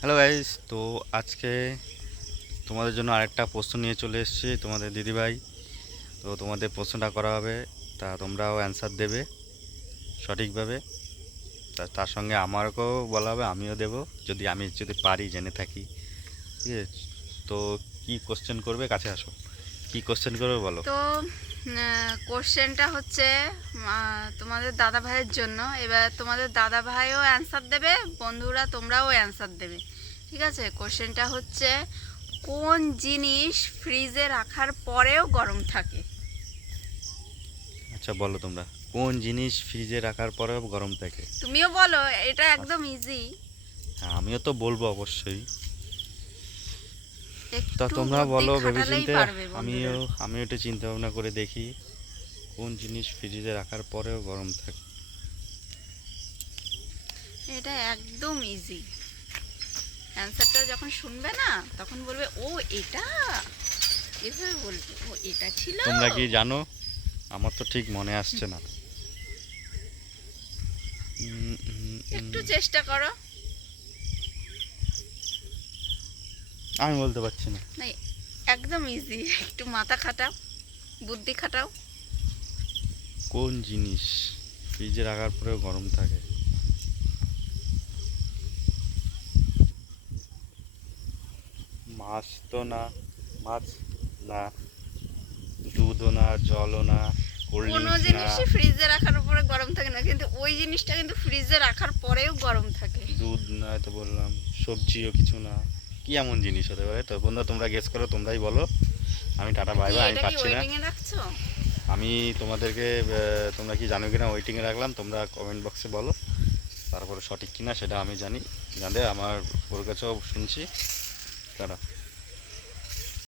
Hello guys তো আজকে তোমাদের জন্য আরেকটা প্রশ্ন নিয়ে চলে এসেছি তোমাদের দিদিভাই। তো তোমাদের প্রশ্নটা করা হবে, তা তোমরাও অ্যান্সার দেবে সঠিকভাবে। তা তার সঙ্গে আমাকেও বলা হবে, আমিও দেব, যদি আমি যদি পারি জেনে থাকি। ঠিক আছে? তো কি কোশ্চেন করবে? কাছে আসো। কি কোশ্চেন করবে বলো? তো কোশ্চেনটা হচ্ছে তোমাদের দাদা ভাইয়ের জন্য। এবার তোমাদের দাদা ভাইও অ্যান্সার দেবে বন্ধুরা তোমরাও অ্যান্সার দেবে। ঠিক আছে? কোশ্চেনটা হচ্ছে কোন জিনিস ফ্রিজে রাখার পরেও গরম থাকে? আচ্ছা বলো তোমরা কোন জিনিস ফ্রিজে রাখার পরেও গরম থাকে? তুমিও বলো এটা একদম ইজি হ্যাঁ আমিও তো বলব অবশ্যই। তা তোমরা বলো ভেবে চিন্তে আমিও। আমিও একটু চিন্তা ভাবনা করে দেখি। কোন জিনিস ফ্রিজে রাখার পরেও গরম থাকে। এটা একদম ইজি অ্যান্সারটা যখন শুনবে না তখন বলবে ও এটা? এভাবে বলবে ও এটা ছিল? তোমরা কি জানো? আমার তো ঠিক মনে আসছে না। একটু চেষ্টা করো। আমি বলতে পারছি না। না একদম ইজি একটু মাথা খাটাও বুদ্ধি খাটাও। কোন জিনিস ফ্রিজে রাখার পরেও গরম থাকে? মাছ তো না মাছ না দুধও না জলও না কোনো জিনিসই ফ্রিজে রাখার উপরে গরম থাকে না কিন্তু ওই জিনিসটা কিন্তু ফ্রিজে রাখার পরেও গরম থাকে। দুধ না তো বললাম সবজিও কিছু না। কি এমন জিনিস হতে পারে? তো বন্ধু তোমরা গেস করো তোমরাই বলো। আমি টাটা বাই বাই আমি পাচ্ছি না। রাখছো? আমি তোমাদেরকে তোমরা কি জানো কিনা ওয়েটিংয়ে রাখলাম, তোমরা কমেন্ট বক্সে বলো, তারপরে সঠিক কিনা সেটা আমি জানি। জানলে আমার ওর কাছেও শুনছি। তারা